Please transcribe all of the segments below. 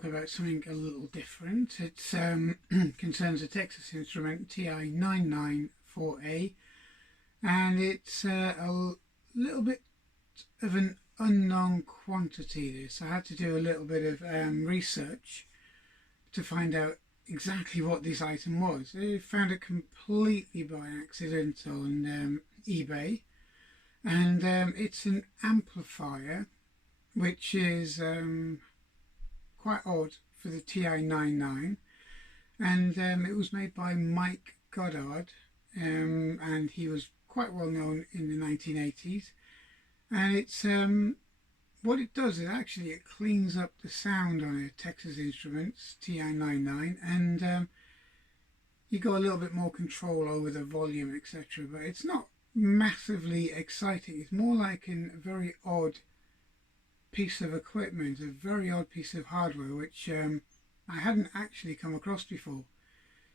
talk about something a little different. It concerns a Texas Instrument TI994a, and it's a little bit of an unknown quantity. This I had to do a little bit of research to find out exactly what this item was. I found it completely by accident on eBay, and it's an amplifier, which is quite odd for the TI99, and it was made by Mike Goddard, and he was quite well known in the 1980s. And it's what it does is actually it cleans up the sound on a Texas Instruments TI99, and you got a little bit more control over the volume, etc. But it's not massively exciting. It's more like a very odd piece of equipment, a very odd piece of hardware, which I hadn't actually come across before.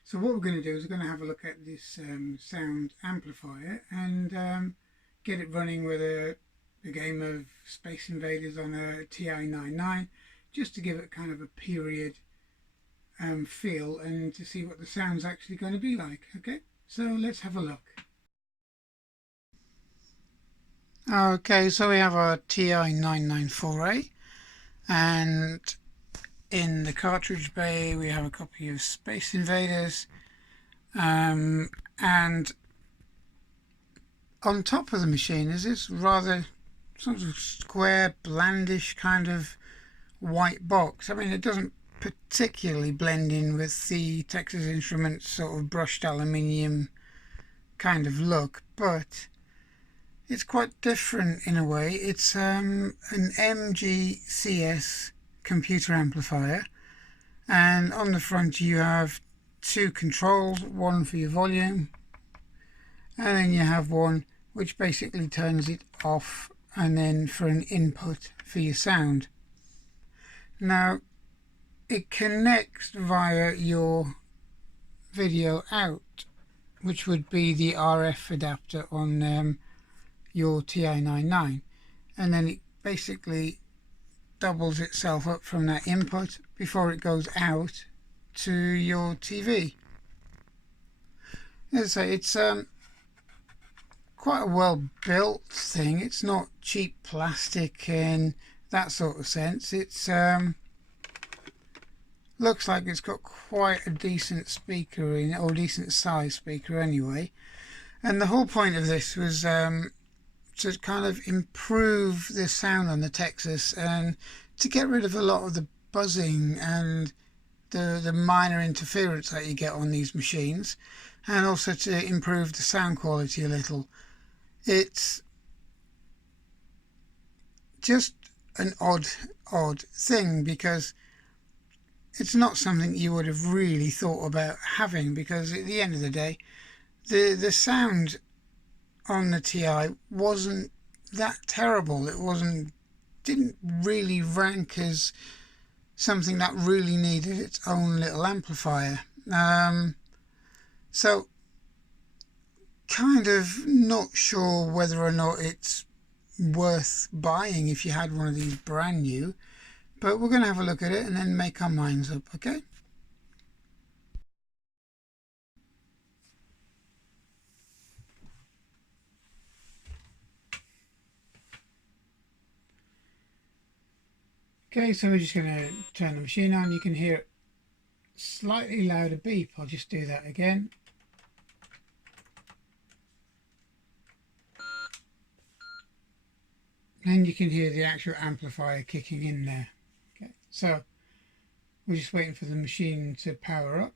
So what we're going to do is we're going to have a look at this sound amplifier and get it running with a game of Space Invaders on a TI99, just to give it kind of a period feel and to see what the sound's actually going to be like. Okay, so let's have a look. Okay, so we have our TI994a, and in the cartridge bay we have a copy of Space Invaders, and on top of the machine is this rather sort of square, blandish kind of white box. I mean, it doesn't particularly blend in with the Texas Instruments sort of brushed aluminium kind of look, but it's quite different in a way. It's an MGCS computer amplifier, and on the front you have two controls, one for your volume, and then you have one which basically turns it off, and then for an input for your sound. Now it connects via your video out, which would be the RF adapter on your TI99, and then it basically doubles itself up from that input before it goes out to your TV. As I say, it's quite a well built thing. It's not cheap plastic in that sort of sense. It's looks like it's got quite a decent speaker in it, or decent size speaker anyway, and the whole point of this was to kind of improve the sound on the Texas and to get rid of a lot of the buzzing and the minor interference that you get on these machines, and also to improve the sound quality a little. It's just an odd thing, because it's not something you would have really thought about having, because at the end of the day the sound on the TI wasn't that terrible. It didn't really rank as something that really needed its own little amplifier. So kind of not sure whether or not it's worth buying if you had one of these brand new, but we're going to have a look at it and then make our minds up. Okay. Okay, so we're just going to turn the machine on. You can hear it slightly louder beep. I'll just do that again. And you can hear the actual amplifier kicking in there. Okay, so we're just waiting for the machine to power up.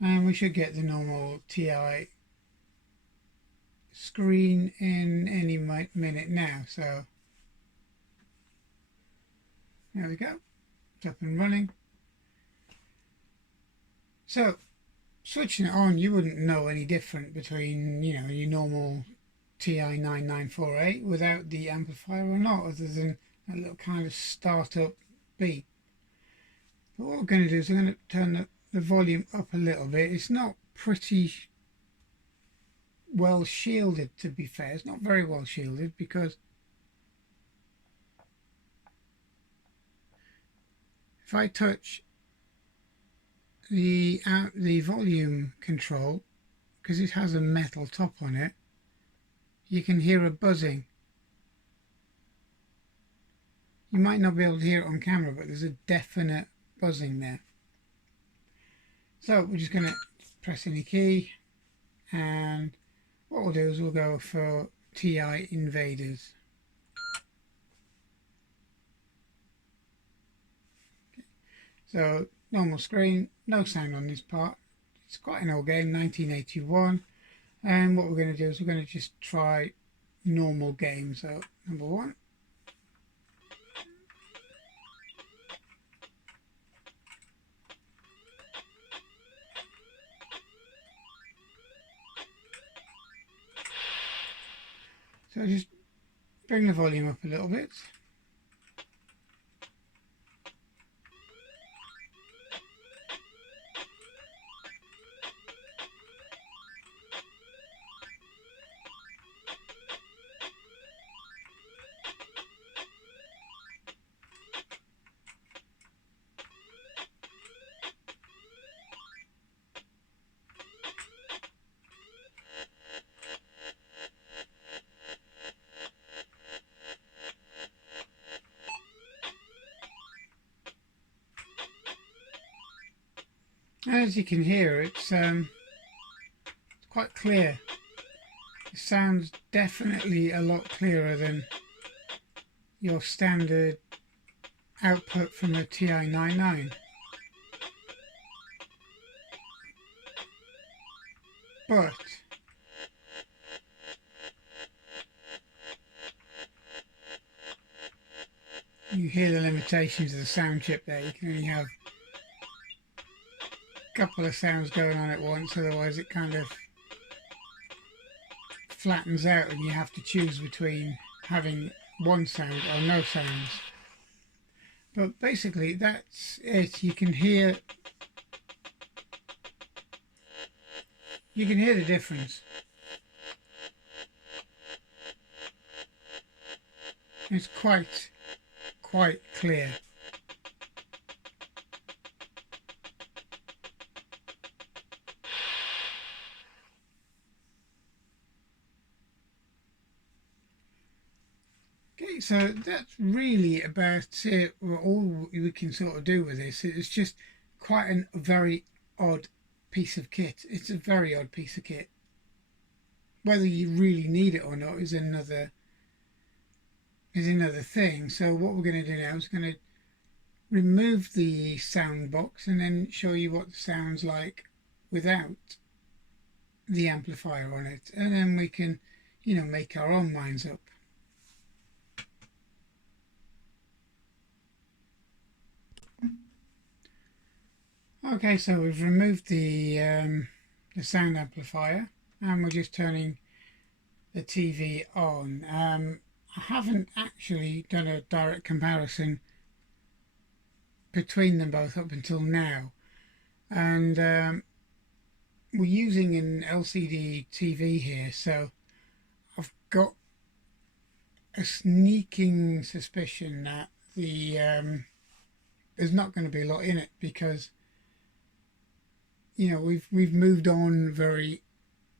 And we should get the normal TI screen in any minute now. So there we go, it's up and running. So switching it on, you wouldn't know any different between, you know, your normal TI994a without the amplifier or not, other than a little kind of start-up beep. But what we're going to do is we're going to turn the volume up a little bit. It's not pretty well shielded, to be fair. It's not very well shielded, because if I touch the volume control, because it has a metal top on it, you can hear a buzzing. You might not be able to hear it on camera, but there's a definite buzzing there. So we're just going to press any key, and what we'll do is we'll go for TI Invaders. Okay. So normal screen, no sound on this part. It's quite an old game, 1981. And what we're going to do is we're going to just try normal game. So number 1. So just bring the volume up a little bit. As you can hear, it's quite clear. It sounds definitely a lot clearer than your standard output from the TI99. But you hear the limitations of the sound chip there. You can only have a couple of sounds going on at once, otherwise it kind of flattens out and you have to choose between having one sound or no sounds. But basically that's it. You can hear the difference. It's quite clear. Okay, so that's really about it. All we can sort of do with this. It's just quite a very odd piece of kit. It's a very odd piece of kit. Whether you really need it or not is another thing. So what we're going to do now is going to remove the sound box and then show you what it sounds like without the amplifier on it, and then we can, make our own minds up. Okay, so we've removed the sound amplifier and we're just turning the TV on. I haven't actually done a direct comparison between them both up until now, and we're using an LCD TV here, so I've got a sneaking suspicion that there's not going to be a lot in it, because we've moved on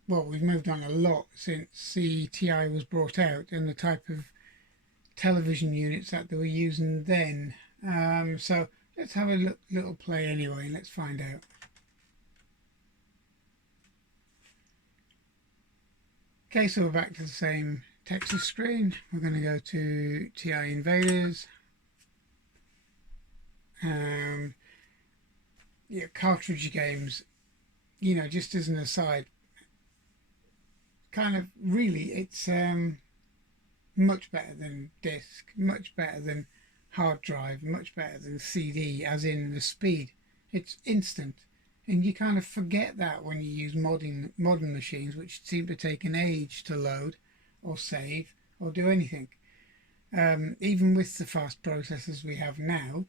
we've moved on a lot since the TI was brought out and the type of television units that they were using then. So let's have a little play anyway and let's find out. Okay, so we're back to the same Texas screen. We're going to go to TI Invaders. Cartridge games, just as an aside, kind of really it's much better than disc, much better than hard drive, much better than CD, as in the speed. It's instant, and you kind of forget that when you use modern machines, which seem to take an age to load or save or do anything. Even with the fast processors we have now,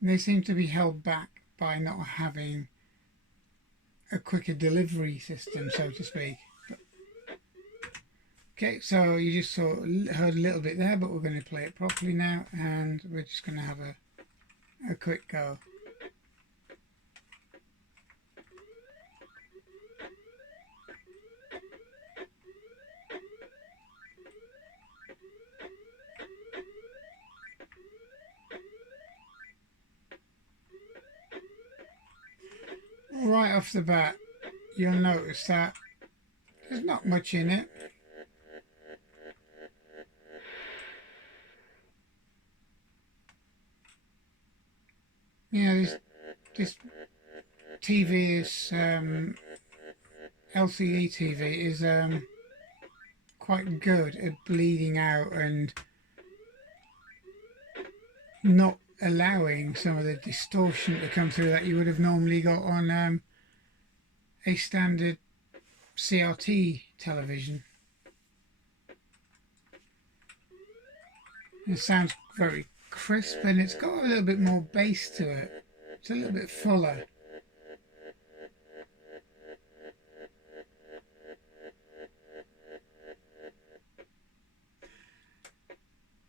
they seem to be held back by not having a quicker delivery system, so to speak. But Okay, so you just heard a little bit there, but we're going to play it properly now, and we're just going to have a quick go. Right off the bat, you'll notice that there's not much in it. You know, this TV is LCD TV is quite good at bleeding out and not allowing some of the distortion to come through that you would have normally got on a standard CRT television. It sounds very crisp, and it's got a little bit more bass to it. It's a little bit fuller.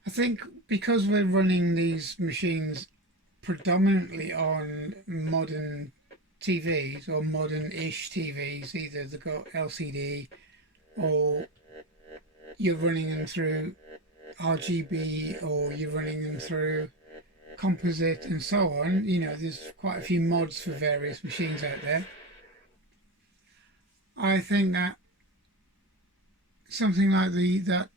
I think because we're running these machines predominantly on modern TVs or modern-ish TVs, either they've got LCD or you're running them through RGB or you're running them through composite and so on. You know, there's quite a few mods for various machines out there. I think that something like that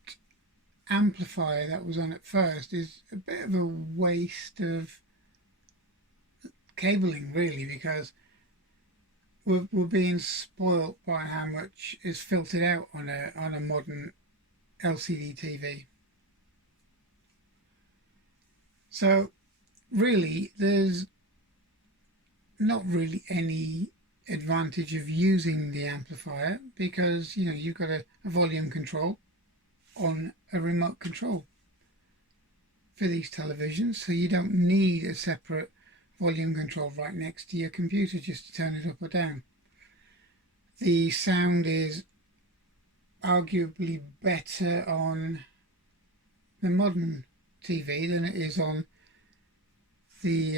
amplifier that was on at first is a bit of a waste of cabling, really, because we're being spoilt by how much is filtered out on a modern LCD TV. So really, there's not really any advantage of using the amplifier because, you know, you've got a volume control on a remote control for these televisions, so you don't need a separate volume control right next to your computer just to turn it up or down. The sound is arguably better on the modern TV than it is on the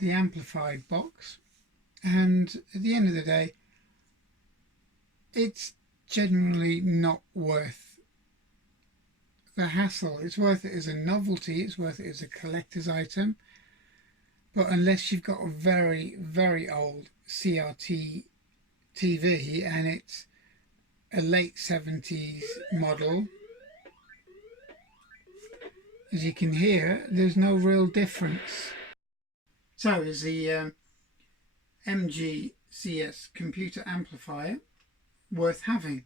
amplified box, and at the end of the day, it's generally not worth the hassle. It's worth it as a novelty, it's worth it as a collector's item, but unless you've got a very, very old CRT TV and it's a late 70s model, as you can hear, there's no real difference. So is the MGCS computer amplifier worth having?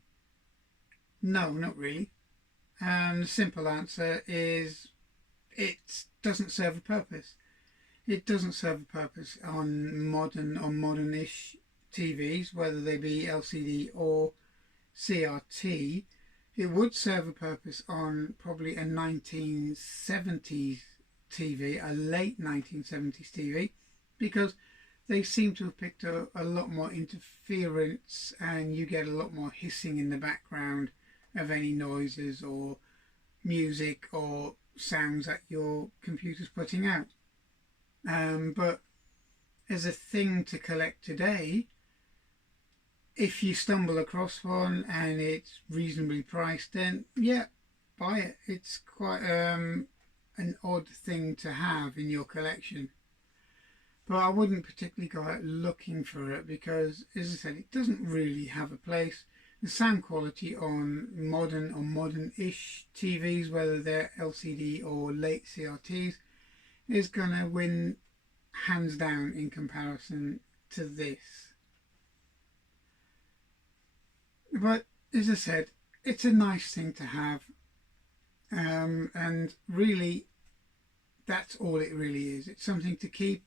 No, not really. The simple answer is it doesn't serve a purpose. It doesn't serve a purpose on modern or modern-ish TVs, whether they be LCD or CRT. It would serve a purpose on probably a 1970s TV, a late 1970s TV, because they seem to have picked a lot more interference and you get a lot more hissing in the background of any noises or music or sounds that your computer's putting out. But as a thing to collect today, if you stumble across one and it's reasonably priced, then yeah, buy it. It's quite an odd thing to have in your collection. But I wouldn't particularly go out looking for it because, as I said, it doesn't really have a place. The sound quality on modern or modern-ish TVs, whether they're LCD or late CRTs, is going to win hands down in comparison to this. But as I said, it's a nice thing to have, and really that's all it really is. It's something to keep,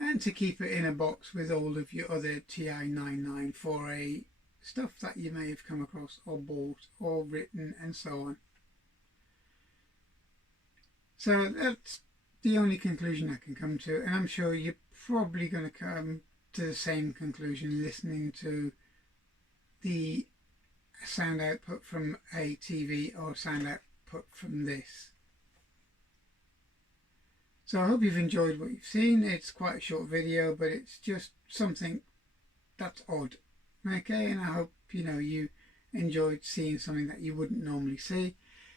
and to keep it in a box with all of your other TI994a stuff that you may have come across or bought or written and so on. So that's the only conclusion I can come to, and I'm sure you're probably going to come to the same conclusion listening to the sound output from a TV or sound output from this. So I hope you've enjoyed what you've seen. It's quite a short video, but it's just something that's odd. Okay, and I hope you enjoyed seeing something that you wouldn't normally see.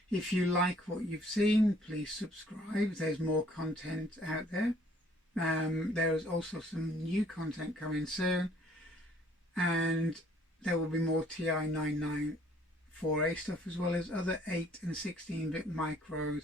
If you like what you've seen, please subscribe. There's more content out there. There is also some new content coming soon, and there will be more TI994a stuff, as well as other 8 and 16-bit micros.